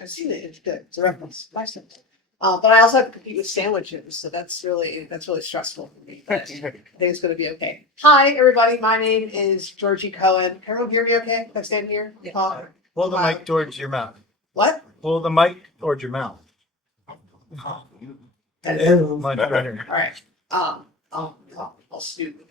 I've seen it. It's good. It's a reference. Nice. But I also have to compete with sandwiches, so that's really stressful for me. But I think it's going to be okay. Hi, everybody. My name is Georgy Cohen. Can everyone hear me okay? Can I stand here? Yeah. Pull the mic towards your mouth. What? Pull the mic towards your mouth. Much better. All right. I'll snoop.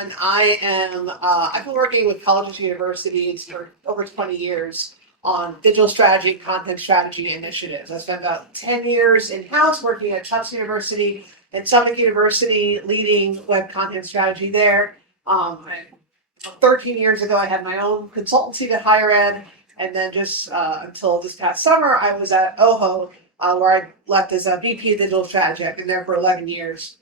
And I've been working with colleges and universities for over 20 years on digital strategy, content strategy initiatives. I spent about 10 years in-house working at Tufts University and Suffolk University, leading web content strategy there. 13 years ago, I had my own consultancy to higher ed, and then just until this past summer, I was at OHO, where I left as a VP of digital strategy. I've been there for 11 years.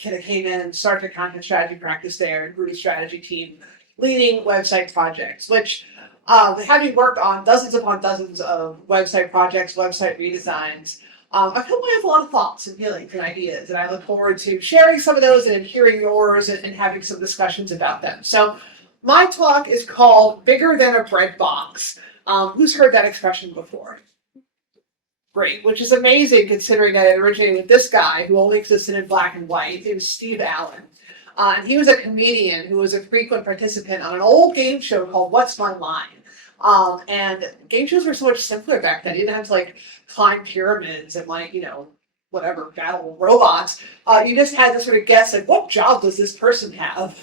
Kind of came in, started a content strategy practice there, and grew a strategy team, leading website projects, which having worked on dozens upon dozens of website projects, website redesigns, I feel I have a lot of thoughts and feelings and ideas, and I look forward to sharing some of those and hearing yours and having some discussions about them. So my talk is called Bigger Than a Breadbox. Who's heard that expression before? Great, which is amazing considering that it originated with this guy who only existed in black and white. His name was Steve Allen. And he was a comedian who was a frequent participant on an old game show called What's My Line? And game shows were so much simpler back then. You didn't have to climb pyramids and whatever, battle robots. You just had to sort of guess what job does this person have?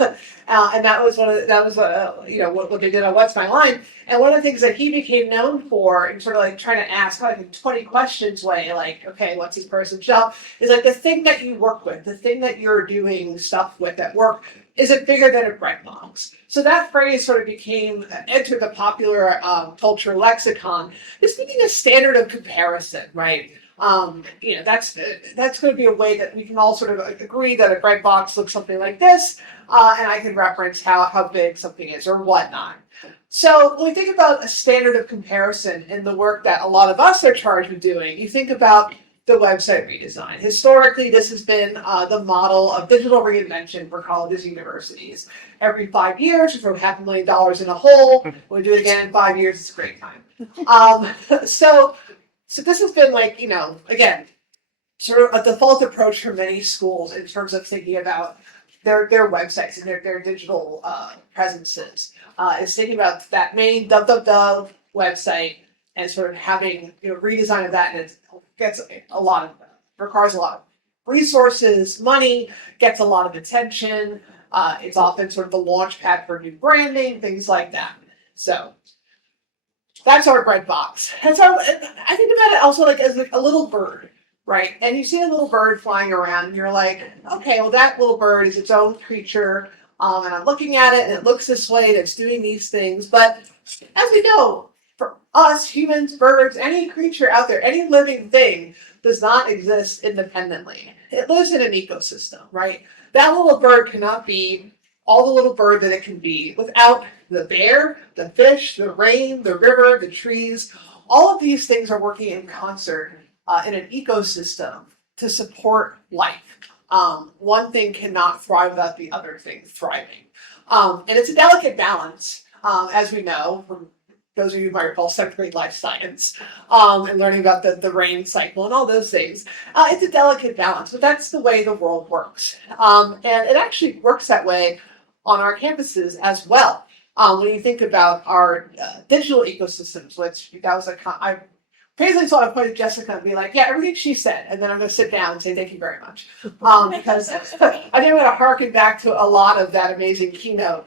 And that was what they did on What's My Line? And one of the things that he became known for, and sort of trying to ask in 20 questions way, okay, what's this person's job? Is the thing that you work with, the thing that you're doing stuff with at work, is it bigger than a breadbox? So that phrase sort of entered the popular culture lexicon. This being a standard of comparison, right? That's going to be a way that we can all sort of agree that a breadbox looks something like this, and I can reference how big something is or whatnot. So when we think about a standard of comparison in the work that a lot of us are charged with doing, you think about the website redesign. Historically, this has been the model of digital reinvention for colleges and universities. Every 5 years, we throw $500,000 in a hole. When we do it again in 5 years, it's a great time. So this has been again, sort of a default approach for many schools in terms of thinking about their websites and their digital presences. Is thinking about that main www website and sort of having redesign of that, and it requires a lot of resources, money, gets a lot of attention. It's often sort of the launch pad for new branding, things like that. So that's our breadbox. And so I think about it also as a little bird, right? And you see a little bird flying around, and you're like, okay, well, that little bird is its own creature, and I'm looking at it, and it looks this way, and it's doing these things. But as we know, for us, humans, birds, any creature out there, any living thing does not exist independently. It lives in an ecosystem, right? That little bird cannot be all the little bird that it can be without the bear, the fish, the rain, the river, the trees. All of these things are working in concert in an ecosystem to support life. One thing cannot thrive without the other thing thriving. And it's a delicate balance, as we know, from those of you who might recall 7th grade life science, and learning about the rain cycle and all those things. It's a delicate balance, but that's the way the world works. And it actually works that way on our campuses as well. When you think about our digital ecosystems, which that was I occasionally thought I'd point to Jessica and be like, yeah, everything she said, and then I'm going to sit down and say thank you very much. Because I think I'm going to harken back to a lot of that amazing keynote.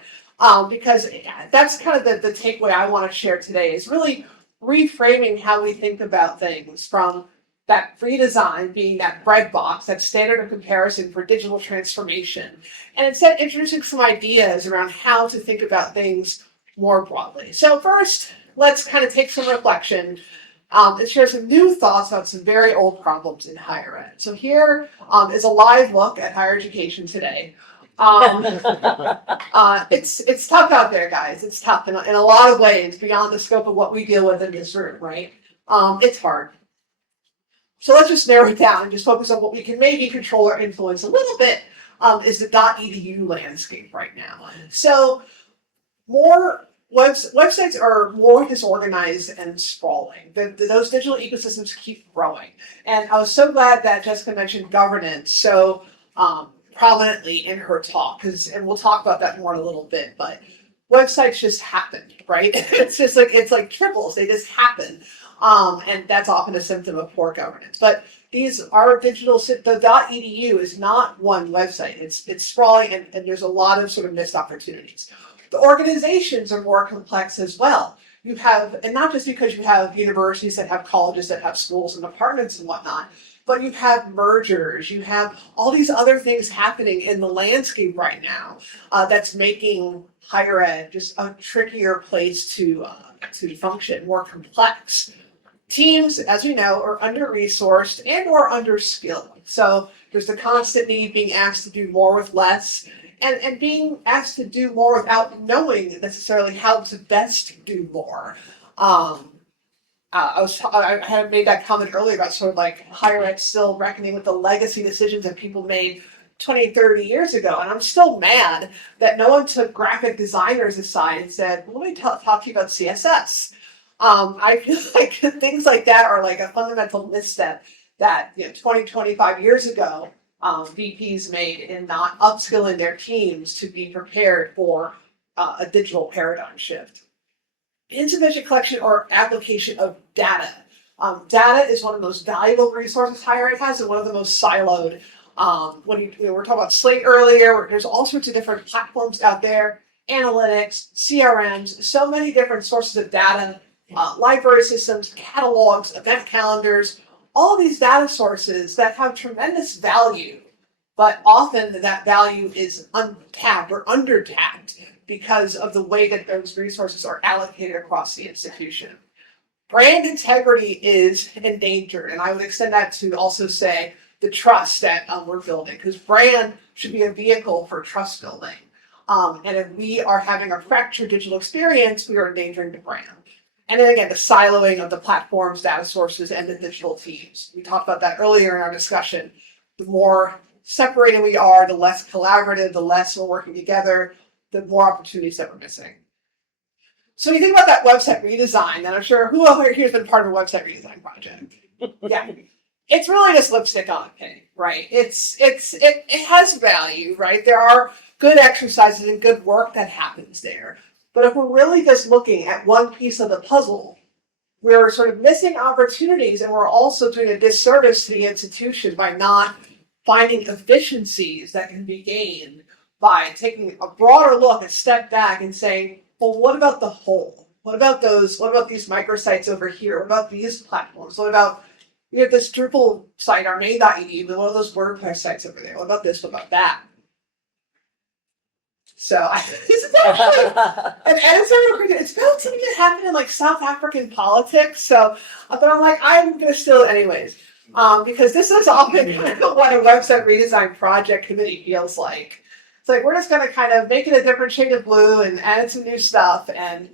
Because that's kind of the takeaway I want to share today, is really reframing how we think about things, from that redesign being that breadbox, that standard of comparison for digital transformation, and instead introducing some ideas around how to think about things more broadly. So first, let's kind of take some reflection and share some new thoughts about some very old problems in higher ed. So here is a live look at higher education today. It's tough out there, guys. It's tough in a lot of ways, beyond the scope of what we deal with in this room, right? It's hard. So let's just narrow it down and just focus on what we can maybe control or influence a little bit, is the .edu landscape right now. So more Websites are more disorganized and sprawling. Those digital ecosystems keep growing. And I was so glad that Jessica mentioned governance so prominently in her talk, and we'll talk about that more in a little bit, but websites just happen, right? It's like triples, they just happen. And that's often a symptom of poor governance. But these are digital, the .edu is not one website. It's sprawling and there's a lot of sort of missed opportunities. The organizations are more complex as well. You have, and not just because you have universities that have colleges that have schools and departments and whatnot, but you have mergers, you have all these other things happening in the landscape right now that's making higher ed just a trickier place to function, more complex. Teams, as we know, are under-resourced and or under-skilled. So there's the constant need being asked to do more with less, and being asked to do more without knowing necessarily how to best do more. I had made that comment earlier about sort of like higher ed still reckoning with the legacy decisions that people made 20, 30 years ago. And I'm still mad that no one took graphic designers aside and said, well, let me talk to you about CSS. I feel like things like that are like a fundamental misstep that 20, 25 years ago, VPs made in not upskilling their teams to be prepared for a digital paradigm shift. Insufficient collection or application of data. Data is one of the most valuable resources higher ed has and one of the most siloed. When we're talking about Slate earlier, there's all sorts of different platforms out there, analytics, CRMs, so many different sources of data, library systems, catalogs, event calendars, all of these data sources that have tremendous value, but often that value is untapped or undertapped because of the way that those resources are allocated across the institution. Brand integrity is endangered, and I would extend that to also say the trust that we're building, because brand should be a vehicle for trust building. And if we are having a fractured digital experience, we are endangering the brand. And then again, the siloing of the platforms, data sources, and the digital teams. We talked about that earlier in our discussion. The more separated we are, the less collaborative, the less we're working together, the more opportunities that we're missing. So you think about that website redesign, and I'm sure who over here has been part of a website redesign project? Yeah. It's really just lipstick on a pig, right? It has value, right? There are good exercises and good work that happens there. But if we're really just looking at one piece of the puzzle, we're sort of missing opportunities, and we're also doing a disservice to the institution by not finding efficiencies that can be gained by taking a broader look, a step back and saying, well, what about the whole? What about these microsites over here? What about these platforms? What about, we have this Drupal site, our main.edu, but one of those WordPress sites over there. What about this? What about that? So it's actually an editorial. It's about something that happened in like South African politics. So, but I'm like, I'm gonna steal it anyways, because this is often kind of what a website redesign project committee feels like. It's like we're just gonna kind of make it a different shade of blue and add some new stuff and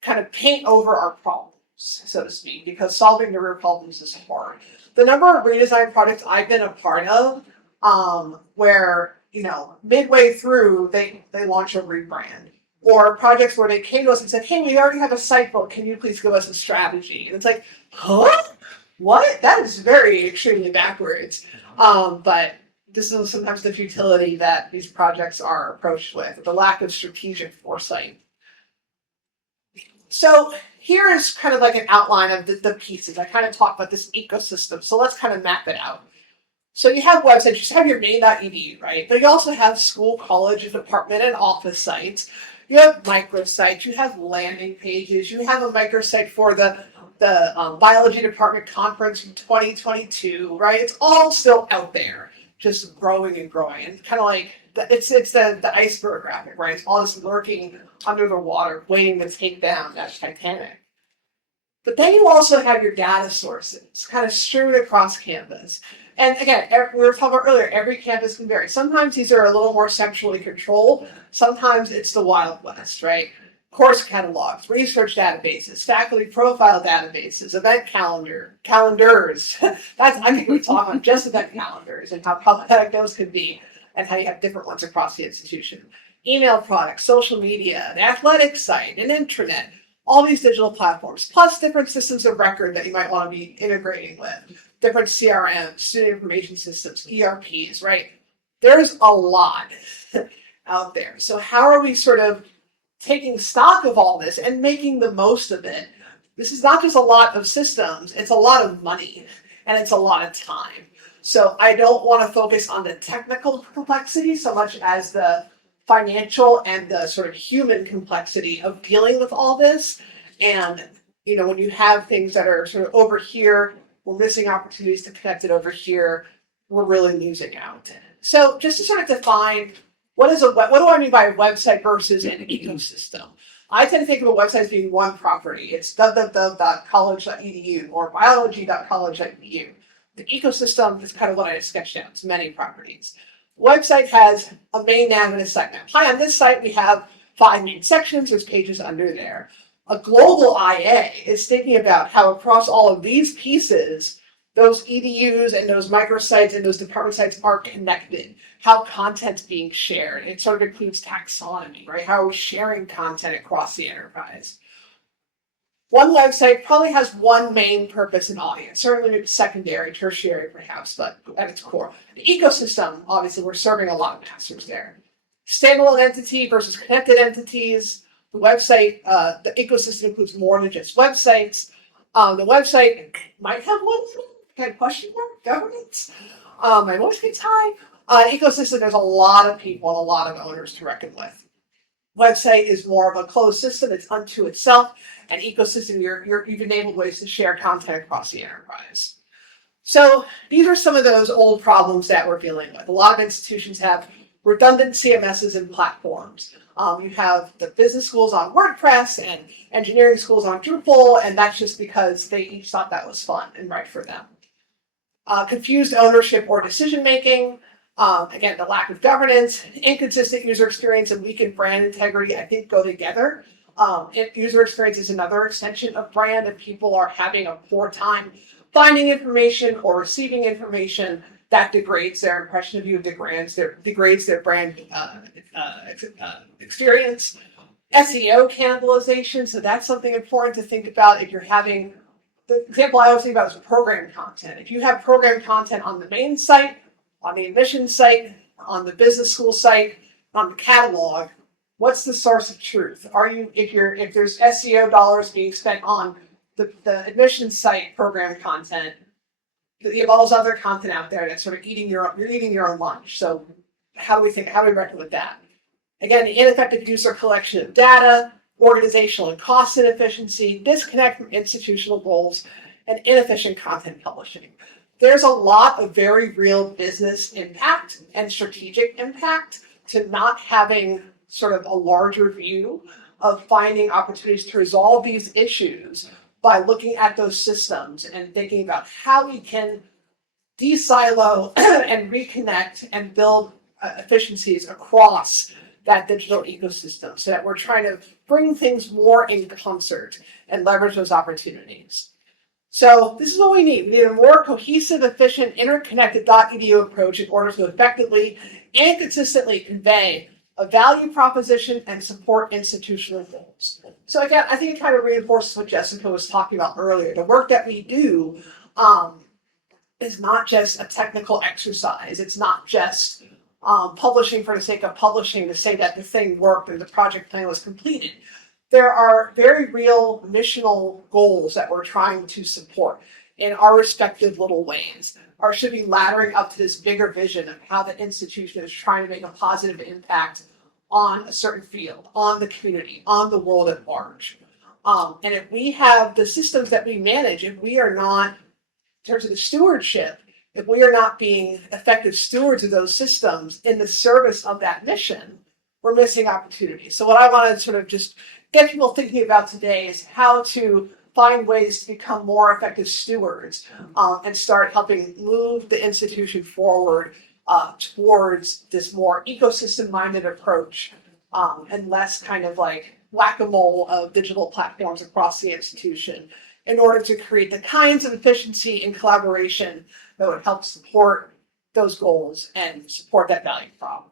kind of paint over our problems, so to speak, because solving the real problems is hard. The number of redesign projects I've been a part of, where midway through, they launch a rebrand. Or projects where they came to us and said, hey, we already have a site built. Can you please give us a strategy? And it's like, huh? What? That is very extremely backwards. But this is sometimes the futility that these projects are approached with, the lack of strategic foresight. So here is kind of like an outline of the pieces. I kind of talked about this ecosystem. So let's kind of map it out. So you have websites, you have your main.edu, right? But you also have school, college, department, and office sites. You have microsites, you have landing pages, you have a microsite for the biology department conference from 2022, right? It's all still out there, just growing and growing. And kind of like, it's the iceberg graphic, right? It's all just lurking under the water, waiting to take down that Titanic. But then you also have your data sources kind of strewn across campus. And again, we were talking about earlier, every campus can vary. Sometimes these are a little more centrally controlled. Sometimes it's the Wild West, right? Course catalogs, research databases, faculty profile databases, event calendars. I think we're talking about just event calendars and how problematic those could be and how you have different ones across the institution. email products, social media, an athletic site, an intranet, all these digital platforms, plus different systems of record that you might want to be integrating with, different CRMs, student information systems, ERPs, right? There's a lot out there. So how are we sort of taking stock of all this and making the most of it? This is not just a lot of systems, it's a lot of money and it's a lot of time. So I don't want to focus on the technical complexity so much as the financial and the sort of human complexity of dealing with all this. And, you know, when you have things that are sort of over here, we're missing opportunities to connect it over here, we're really losing out. So just to sort of define what do I mean by a website versus an ecosystem? I tend to think of a website as being one property. It's www.college.edu or biology.college.edu. The ecosystem is kind of what I sketched out. It's many properties. Website has a main nav and a site nav. Hi, on this site we have 5 main sections. There's pages under there. A global IA is thinking about how across all of these pieces, those EDUs and those microsites and those department sites are connected. How content's being shared. It sort of includes taxonomy, right? How are we sharing content across the enterprise? One website probably has one main purpose and audience, certainly secondary, tertiary perhaps, but at its core. The ecosystem, obviously, we're serving a lot of masters there. Standalone entity versus connected entities. The website, the ecosystem includes more than just websites. The website might have one kind of question mark, governance. My voice gets high. Ecosystem, there's a lot of people and a lot of owners to reckon with. Website is more of a closed system. It's unto itself. And ecosystem, you've enabled ways to share content across the enterprise. So these are some of those old problems that we're dealing with. A lot of institutions have redundant CMSs and platforms. You have the business schools on WordPress and engineering schools on Drupal, and that's just because they each thought that was fun and right for them. Confused ownership or decision-making. Again, the lack of governance, inconsistent user experience, and weakened brand integrity, I think, go together. User experience is another extension of brand. If people are having a poor time finding information or receiving information, that degrades their impression of you, degrades their brand experience. SEO cannibalization, so that's something important to think about if you're having. The example I always think about is program content. If you have program content on the main site, on the admissions site, on the business school site, on the catalog, what's the source of truth? If there's SEO dollars being spent on the admissions site program content, you have all this other content out there that's sort of eating your own lunch. So how do we reckon with that? Again, the ineffective use or collection of data, organizational and cost inefficiency, disconnect from institutional goals, and inefficient content publishing. There's a lot of very real business impact and strategic impact to not having sort of a larger view of finding opportunities to resolve these issues by looking at those systems and thinking about how we can de-silo and reconnect and build efficiencies across that digital ecosystem so that we're trying to bring things more in concert and leverage those opportunities. So this is what we need. We need a more cohesive, efficient, interconnected .edu approach in order to effectively and consistently convey a value proposition and support institutional goals. So again, I think it kind of reinforces what Jessica was talking about earlier. The work that we do is not just a technical exercise. It's not just publishing for the sake of publishing to say that the thing worked and the project plan was completed. There are very real missional goals that we're trying to support in our respective little ways, or should be laddering up to this bigger vision of how the institution is trying to make a positive impact on a certain field, on the community, on the world at large. And if we have the systems that we manage, if we are not, in terms of the stewardship, if we are not being effective stewards of those systems in the service of that mission, we're missing opportunities. So what I want to sort of just get people thinking about today is how to find ways to become more effective stewards and start helping move the institution forward towards this more ecosystem-minded approach and less kind of like whack-a-mole of digital platforms across the institution in order to create the kinds of efficiency and collaboration that would help support those goals and support that value prop.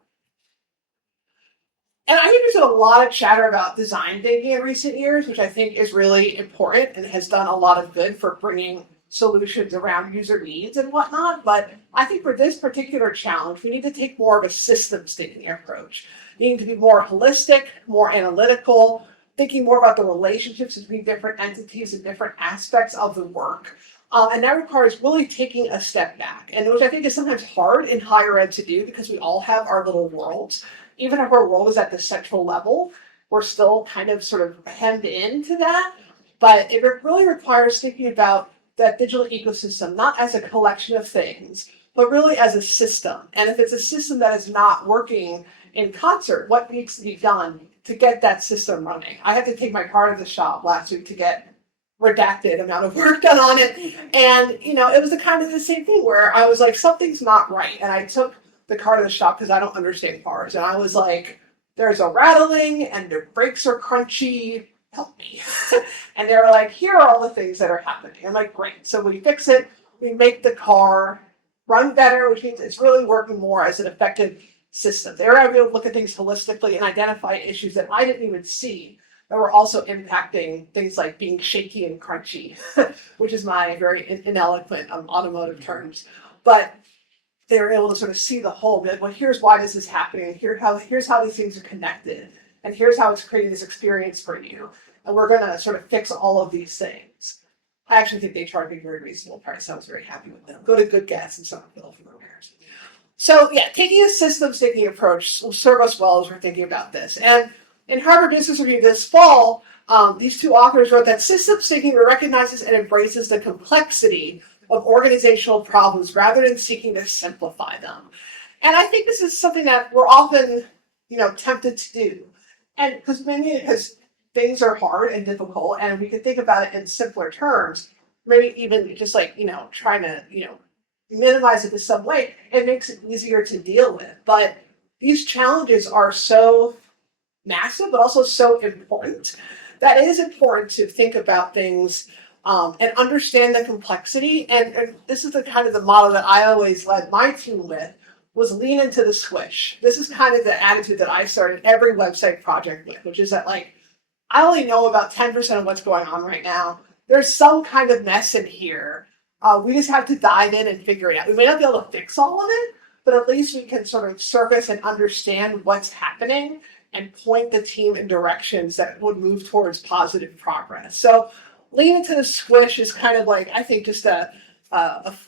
And I think there's a lot of chatter about design thinking in recent years, which I think is really important and has done a lot of good for bringing solutions around user needs and whatnot. But I think for this particular challenge, we need to take more of a systems thinking approach. We need to be more holistic, more analytical, thinking more about the relationships between different entities and different aspects of the work. And that requires really taking a step back, and which I think is sometimes hard in higher ed to do because we all have our little worlds. Even if our world is at the central level, we're still kind of sort of hemmed into that. But it really requires thinking about that digital ecosystem, not as a collection of things, but really as a system. And if it's a system that is not working in concert, what needs to be done to get that system running? I had to take my car to the shop last week to get redacted amount of work done on it. And, it was the kind of the same thing where I was like, something's not right. And I took the car to the shop because I don't understand cars. And I was like, there's a rattling and the brakes are crunchy. Help me. And they were like, here are all the things that are happening. I'm like, great. So we fix it. We make the car run better, which means it's really working more as an effective system. They were able to look at things holistically and identify issues that I didn't even see that were also impacting things like being shaky and crunchy, which is my very ineloquent automotive terms. But they were able to sort of see the whole, be like, well, here's why this is happening. Here's how these things are connected. And here's how it's creating this experience for you. And we're going to sort of fix all of these things. I actually think they charge a very reasonable price. I was very happy with them. Go to Good Gas and Somerville for repairs. So yeah, taking a systems thinking approach will serve us well as we're thinking about this. And in Harvard Business Review this fall, these two authors wrote that systems thinking recognizes and embraces the complexity of organizational problems rather than seeking to simplify them. And I think this is something that we're often, tempted to do. And because things are hard and difficult, and we can think about it in simpler terms, maybe even just like, trying to, minimize it to some way, it makes it easier to deal with. But these challenges are so massive, but also so important that it is important to think about things and understand the complexity. And this is the kind of the model that I always led my team with, was lean into the squish. This is kind of the attitude that I started every website project with, which is that like, I only know about 10% of what's going on right now. There's some kind of mess in here. We just have to dive in and figure it out. We may not be able to fix all of it, but at least we can sort of surface and understand what's happening and point the team in directions that would move towards positive progress. So lean into the squish is kind of like, I think, just a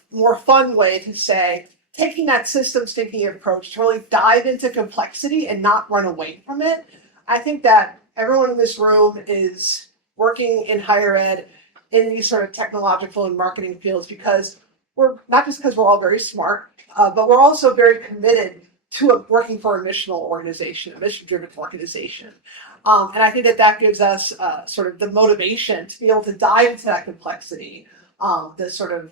more fun way to say, taking that systems thinking approach to really dive into complexity and not run away from it. I think that everyone in this room is working in higher ed in these sort of technological and marketing fields because we're not just because we're all very smart, but we're also very committed to working for a missional organization, a mission-driven organization. And I think that gives us sort of the motivation to be able to dive into that complexity, the sort of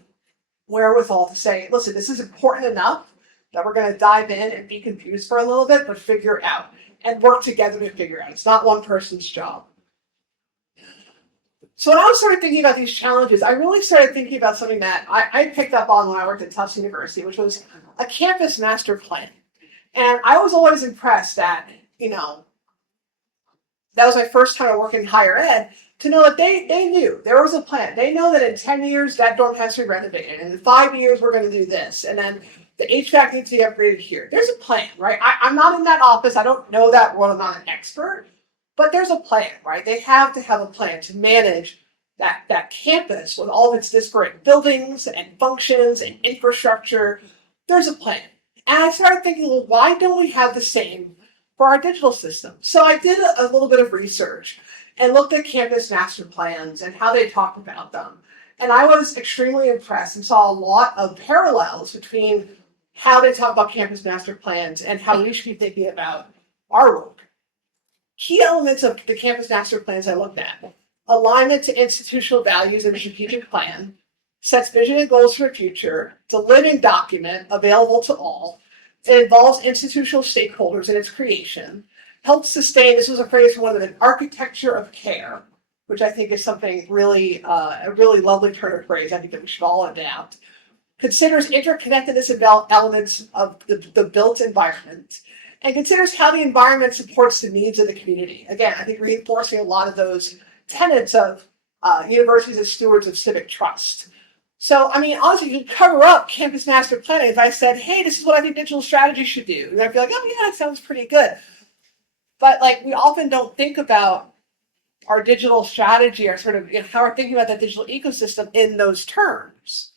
wherewithal to say, listen, this is important enough that we're going to dive in and be confused for a little bit, but figure it out and work together to figure it out. It's not one person's job. So when I started thinking about these challenges, I really started thinking about something that I picked up on when I worked at Tufts University, which was a campus master plan. And I was always impressed that, that was my first time working in higher ed, to know that they knew there was a plan. They know that in 10 years, that dorm has to be renovated. And in 5 years, we're going to do this. And then the HVAC needs to be upgraded here. There's a plan, right? I'm not in that office. I don't know that world. I'm not an expert. But there's a plan, right? They have to have a plan to manage that campus with all of its disparate buildings and functions and infrastructure. There's a plan. And I started thinking, well, why don't we have the same for our digital system? So I did a little bit of research and looked at campus master plans and how they talk about them. And I was extremely impressed and saw a lot of parallels between how they talk about campus master plans and how we should be thinking about our work. Key elements of the campus master plans I looked at: alignment to institutional values and strategic plan, sets vision and goals for the future, it's a living document available to all, it involves institutional stakeholders in its creation, helps sustain, this was a phrase from one of them, an architecture of care, which I think is something really, a really lovely turn of phrase I think that we should all adapt, considers interconnectedness of elements of the built environment, and considers how the environment supports the needs of the community. Again, I think reinforcing a lot of those tenets of universities as stewards of civic trust. So, I mean, honestly, you could cover up campus master planning if I said, hey, this is what I think digital strategy should do. And I'd be like, oh, yeah, that sounds pretty good. But, like, we often don't think about our digital strategy or sort of how we're thinking about that digital ecosystem in those terms.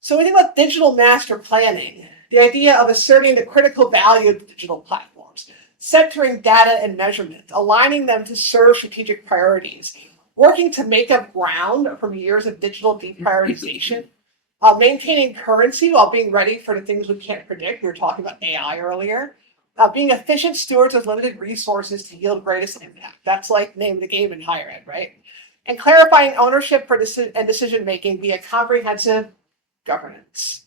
So, when we think about digital master planning, the idea of asserting the critical value of digital platforms, centering data and measurement, aligning them to serve strategic priorities, working to make up ground from years of digital deprioritization, maintaining currency while being ready for the things we can't predict. We were talking about AI earlier. Being efficient stewards of limited resources to yield greatest impact. That's like name of the game in higher ed, right? And clarifying ownership for and decision-making via comprehensive governance.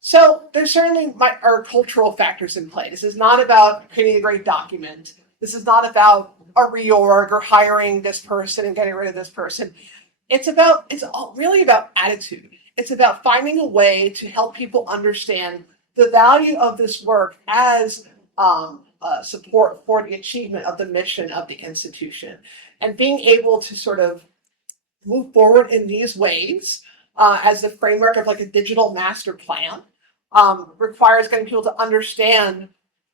So there's certainly are cultural factors in play. This is not about creating a great document. This is not about a reorg or hiring this person and getting rid of this person. It's really about attitude. It's about finding a way to help people understand the value of this work as support for the achievement of the mission of the institution, and being able to sort of move forward in these ways as the framework of like a digital master plan requires getting people to understand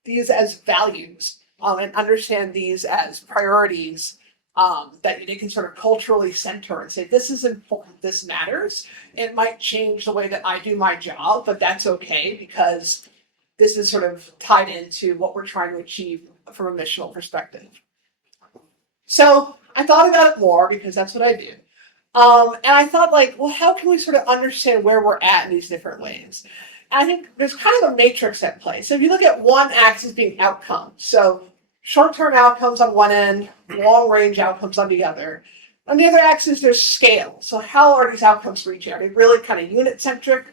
these as values and understand these as priorities that they can sort of culturally center and say, this is important, this matters. It might change the way that I do my job, but that's okay because this is sort of tied into what we're trying to achieve from a missional perspective. So I thought about it more because that's what I do. And I thought like, well, how can we sort of understand where we're at in these different ways? And I think there's kind of a matrix at play. So if you look at one axis being outcomes, so short-term outcomes on one end, long-range outcomes on the other. On the other axis, there's scale. So how are these outcomes reaching? Are they really kind of unit-centric?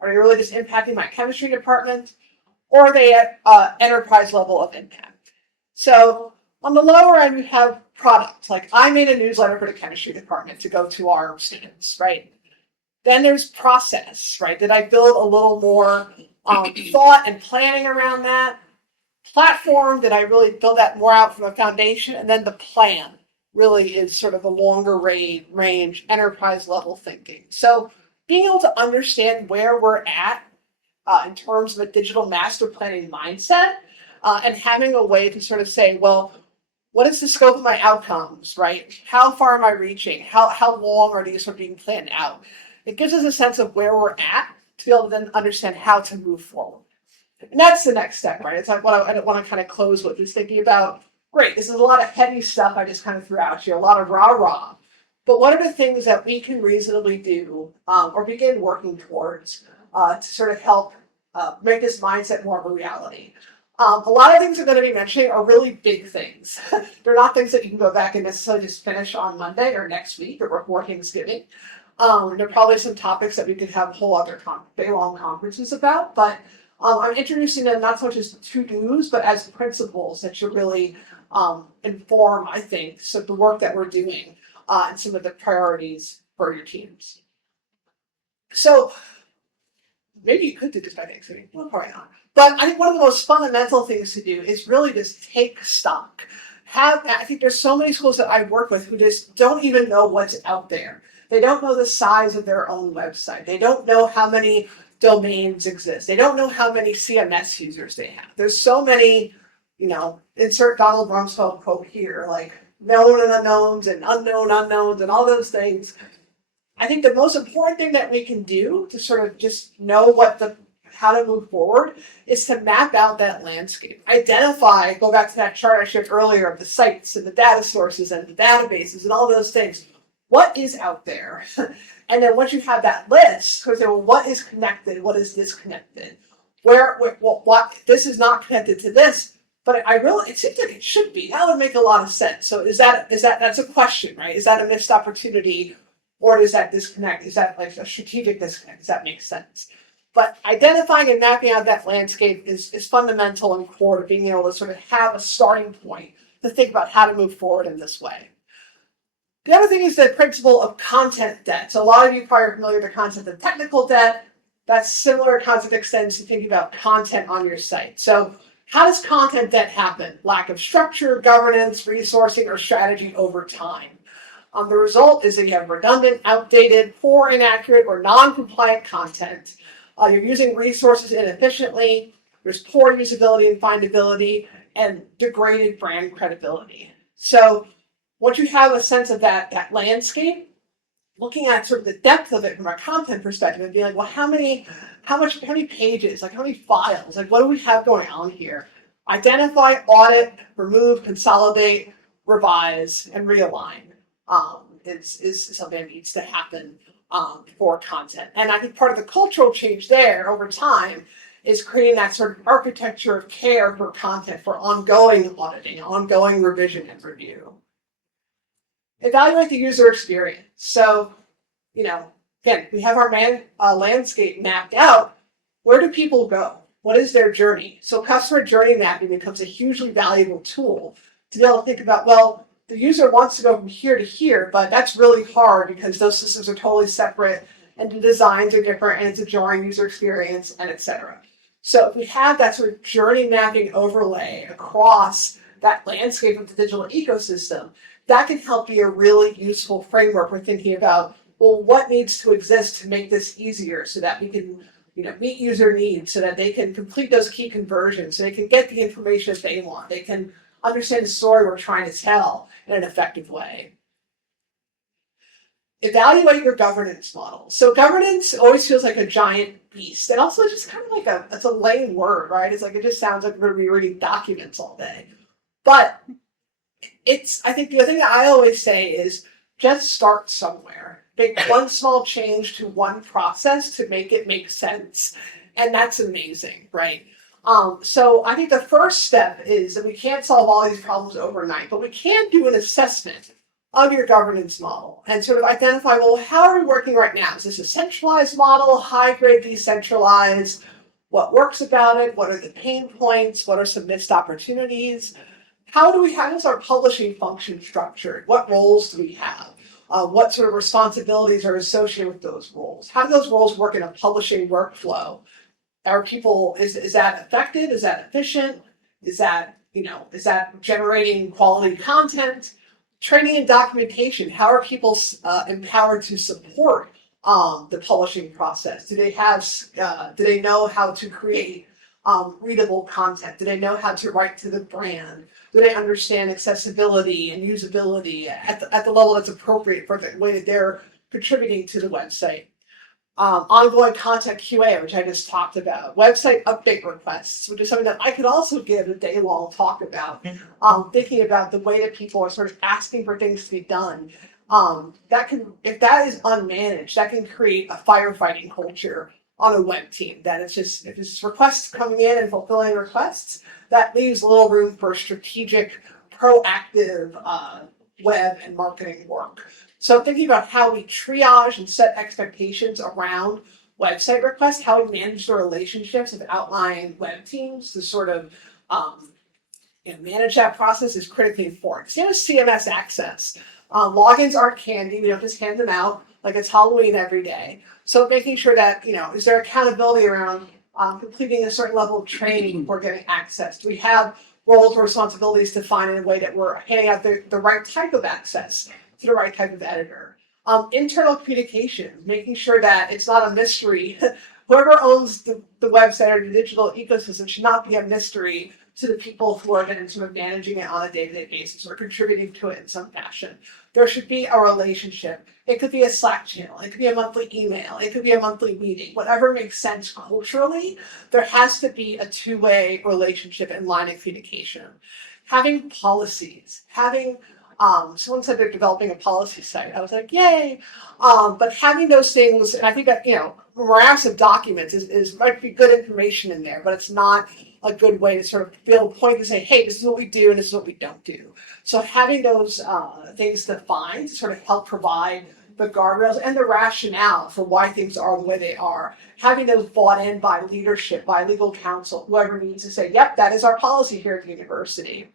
Are they really just impacting my chemistry department? Or are they at enterprise level of impact? So on the lower end, we have products. Like I made a newsletter for the chemistry department to go to our students, right? Then there's process, right? Did I build a little more thought and planning around that? Platform, did I really build that more out from a foundation? And then the plan really is sort of a longer range enterprise level thinking. So being able to understand where we're at in terms of a digital master planning mindset and having a way to sort of say, well, what is the scope of my outcomes, right? How far am I reaching? How long are these sort of being planned out? It gives us a sense of where we're at to be able to then understand how to move forward. And that's the next step, right? It's like what I want to kind of close with is thinking about, great, this is a lot of heavy stuff I just kind of threw out here, a lot of rah-rah. But what are the things that we can reasonably do or begin working towards to sort of help make this mindset more of a reality? A lot of things I'm going to be mentioning are really big things. They're not things that you can go back and necessarily just finish on Monday or next week or before Thanksgiving. There are probably some topics that we could have whole other day-long conferences about, but I'm introducing them not so much as to-dos, but as principles that should really inform, I think, so the work that we're doing and some of the priorities for your teams. So maybe you could do this by Thanksgiving. Well, probably not. But I think one of the most fundamental things to do is really just take stock. I think there's so many schools that I work with who just don't even know what's out there. They don't know the size of their own website. They don't know how many domains exist. They don't know how many CMS users they have. There's so many, insert Donald Rumsfeld quote here, like known and unknowns and unknown unknowns and all those things. I think the most important thing that we can do to sort of just know how to move forward is to map out that landscape. Identify, go back to that chart I showed earlier of the sites and the data sources and the databases and all those things. What is out there? And then once you have that list, so say, well, what is connected? What is disconnected? What this is not connected to this, but it seems like it should be. That would make a lot of sense. So that's a question, right? Is that a missed opportunity, or does that disconnect? Is that like a strategic disconnect? Does that make sense? But identifying and mapping out that landscape is fundamental and core to being able to sort of have a starting point to think about how to move forward in this way. The other thing is the principle of content debt. So a lot of you probably are familiar with the concept of technical debt. That similar concept extends to thinking about content on your site. So How does content debt happen? Lack of structure, governance, resourcing, or strategy over time. The result is that you have redundant, outdated, poor, inaccurate, or non-compliant content. You're using resources inefficiently. There's poor usability and findability, and degraded brand credibility. So once you have a sense of that landscape, looking at sort of the depth of it from a content perspective and being like, well, how many pages, like how many files, like what do we have going on here? Identify, audit, remove, consolidate, revise, and realign is something that needs to happen for content. And I think part of the cultural change there over time is creating that sort of architecture of care for content, for ongoing auditing, ongoing revision and review. Evaluate the user experience. So, again, we have our landscape mapped out. Where do people go? What is their journey? So customer journey mapping becomes a hugely valuable tool to be able to think about, well, the user wants to go from here to here, but that's really hard because those systems are totally separate and the designs are different and it's a jarring user experience and etc. So if we have that sort of journey mapping overlay across that landscape of the digital ecosystem, that can help be a really useful framework for thinking about, well, what needs to exist to make this easier so that we can meet user needs, so that they can complete those key conversions, so they can get the information that they want. They can understand the story we're trying to tell in an effective way. Evaluate your governance model. So governance always feels like a giant beast. And also just kind of like it's a lame word, right? It's like, it just sounds like we're going to be reading documents all day. But I think the thing that I always say is just start somewhere. Make one small change to one process to make it make sense. And that's amazing, right? So I think the first step is that we can't solve all these problems overnight, but we can do an assessment of your governance model and sort of identify, well, how are we working right now? Is this a centralized model, high-grade, decentralized? What works about it? What are the pain points? What are some missed opportunities? How does our publishing function structured? What roles do we have? What sort of responsibilities are associated with those roles? How do those roles work in a publishing workflow? Is that effective? Is that efficient? Is that generating quality content? Training and documentation. How are people empowered to support the publishing process? Do they know how to create readable content? Do they know how to write to the brand? Do they understand accessibility and usability at the level that's appropriate for the way that they're contributing to the website? Ongoing content QA, which I just talked about. Website update requests, which is something that I could also give a day-long talk about. Thinking about the way that people are sort of asking for things to be done. If that is unmanaged, that can create a firefighting culture on a web team. That it's just, if it's requests coming in and fulfilling requests, that leaves little room for strategic, proactive web and marketing work. So thinking about how we triage and set expectations around website requests, how we manage the relationships of outlying web teams to sort of manage that process is critically important. Same as CMS access. Logins aren't candy. We don't just hand them out like it's Halloween every day. So making sure that, is there accountability around completing a certain level of training before getting access? Do we have roles or responsibilities defined in a way that we're handing out the right type of access to the right type of editor? Internal communication, making sure that it's not a mystery. Whoever owns the website or the digital ecosystem should not be a mystery to the people who are then sort of managing it on a day-to-day basis or contributing to it in some fashion. There should be a relationship. It could be a Slack channel. It could be a monthly email. It could be a monthly meeting. Whatever makes sense culturally, there has to be a two-way relationship and line of communication. Having policies, someone said they're developing a policy site. I was like, yay. But having those things, and I think that, morass of documents might be good information in there, but it's not a good way to sort of be able to point and say, hey, this is what we do and this is what we don't do. So having those things defined to sort of help provide the guardrails and the rationale for why things are the way they are, having those bought in by leadership, by legal counsel, whoever needs to say, yep, that is our policy here at the university.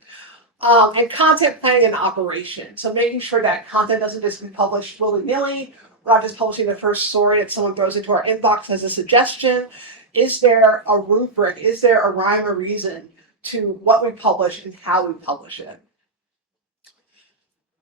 And content planning and operation. So making sure that content doesn't just be published willy-nilly. We're not just publishing the first story that someone throws into our inbox as a suggestion. Is there a rubric? Is there a rhyme or reason to what we publish and how we publish it.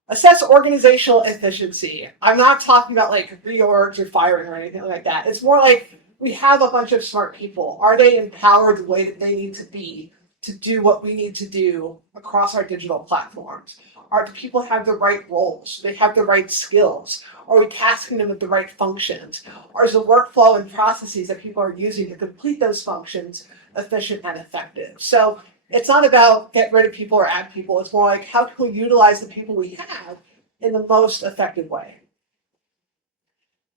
Assess organizational efficiency. I'm not talking about like reorgs or firing or anything like that. It's more like we have a bunch of smart people. Are they empowered the way that they need to be to do what we need to do across our digital platforms? Do people have the right roles? Do they have the right skills? Are we tasking them with the right functions? Or is the workflow and processes that people are using to complete those functions efficient and effective? So it's not about get rid of people or add people. It's more like how can we utilize the people we have in the most effective way?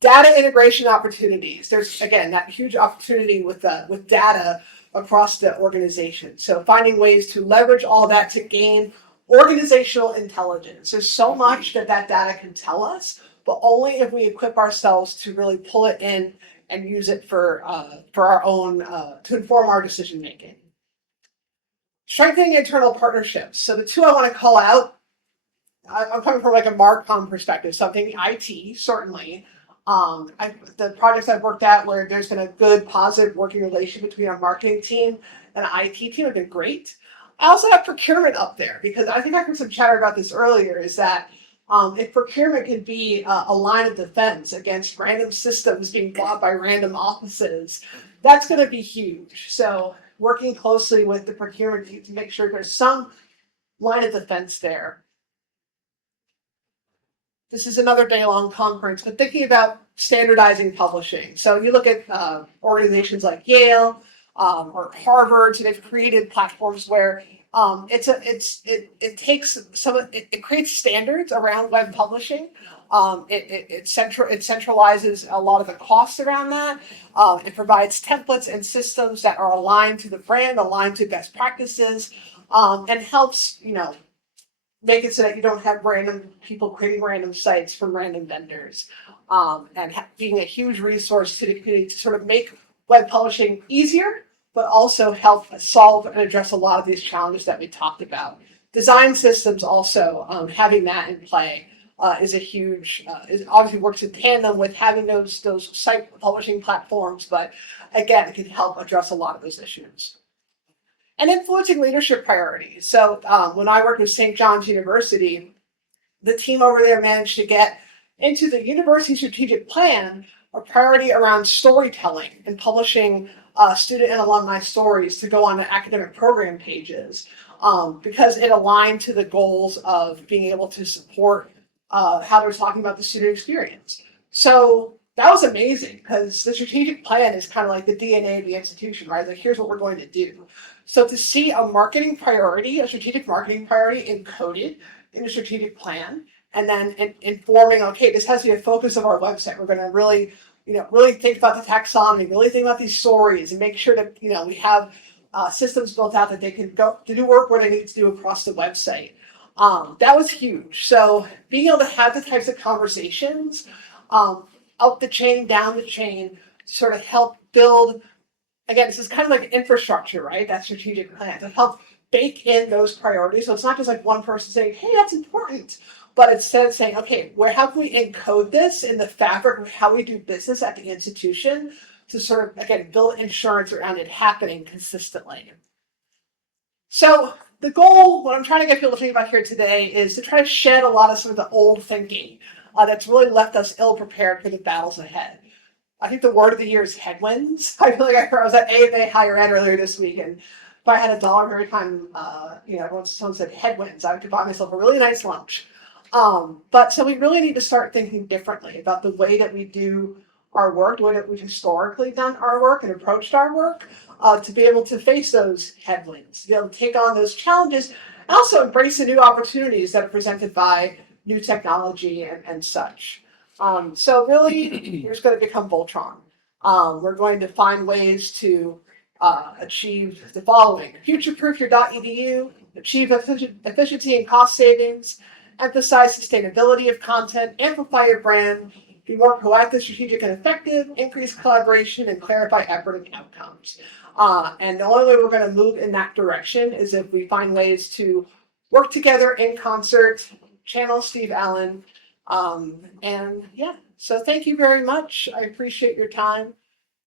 Data integration opportunities. There's, again, that huge opportunity with data across the organization. So finding ways to leverage all that to gain organizational intelligence. There's so much that data can tell us, but only if we equip ourselves to really pull it in and use it for our own, to inform our decision making. Strengthening internal partnerships. So the two I want to call out, I'm coming from like a Marcom perspective, something IT, certainly. The projects I've worked at where there's been a good, positive working relationship between our marketing team and the IT team have been great. I also have procurement up there because I think I heard some chatter about this earlier, is that if procurement can be a line of defense against random systems being bought by random offices, that's going to be huge. So working closely with the procurement team to make sure there's some line of defense there. This is another day-long conference, but thinking about standardizing publishing. So you look at organizations like Yale or Harvard, so they've created platforms where it creates standards around web publishing. It centralizes a lot of the costs around that. It provides templates and systems that are aligned to the brand, aligned to best practices, and helps, make it so that you don't have random people creating random sites from random vendors, and being a huge resource to the community to sort of make web publishing easier, but also help solve and address a lot of these challenges that we talked about. Design systems also, having that in play is a huge, it obviously works in tandem with having those site publishing platforms, but again, it can help address a lot of those issues. And influencing leadership priorities. So when I worked with St. John's University, the team over there managed to get into the university strategic plan a priority around storytelling and publishing student and alumni stories to go on the academic program pages, because it aligned to the goals of being able to support how they're talking about the student experience. So that was amazing because the strategic plan is kind of like the DNA of the institution, right? Like, here's what we're going to do. So to see a marketing priority, a strategic marketing priority encoded in a strategic plan, and then informing, okay, this has to be a focus of our website. We're going to really, really think about the taxonomy, really think about these stories, and make sure that, we have systems built out that they can go to do work where they need to do across the website. That was huge. So being able to have the types of conversations up the chain, down the chain, sort of help build. Again, this is kind of like infrastructure, right? That strategic plan to help bake in those priorities. So it's not just like one person saying, hey, that's important. But instead of saying, okay, how can we encode this in the fabric of how we do business at the institution to sort of, again, build insurance around it happening consistently. So the goal, what I'm trying to get people to think about here today, is to try to shed a lot of some of the old thinking that's really left us ill-prepared for the battles ahead. I think the word of the year is headwinds. I feel like I was at AFA Higher Ed earlier this week, and if I had $1 every time, someone said headwinds, I could buy myself a really nice lunch. But so we really need to start thinking differently about the way that we do our work, the way that we've historically done our work and approached our work, to be able to face those headwinds, to be able to take on those challenges, and also embrace the new opportunities that are presented by new technology and such. So really, we're just going to become Voltron. We're going to find ways to achieve the following: future-proof your .edu, achieve efficiency and cost savings, emphasize sustainability of content, amplify your brand, be more proactive, strategic, and effective, increase collaboration, and clarify effort and outcomes. And the only way we're going to move in that direction is if we find ways to work together in concert, channel Steve Allen. So thank you very much. I appreciate your time.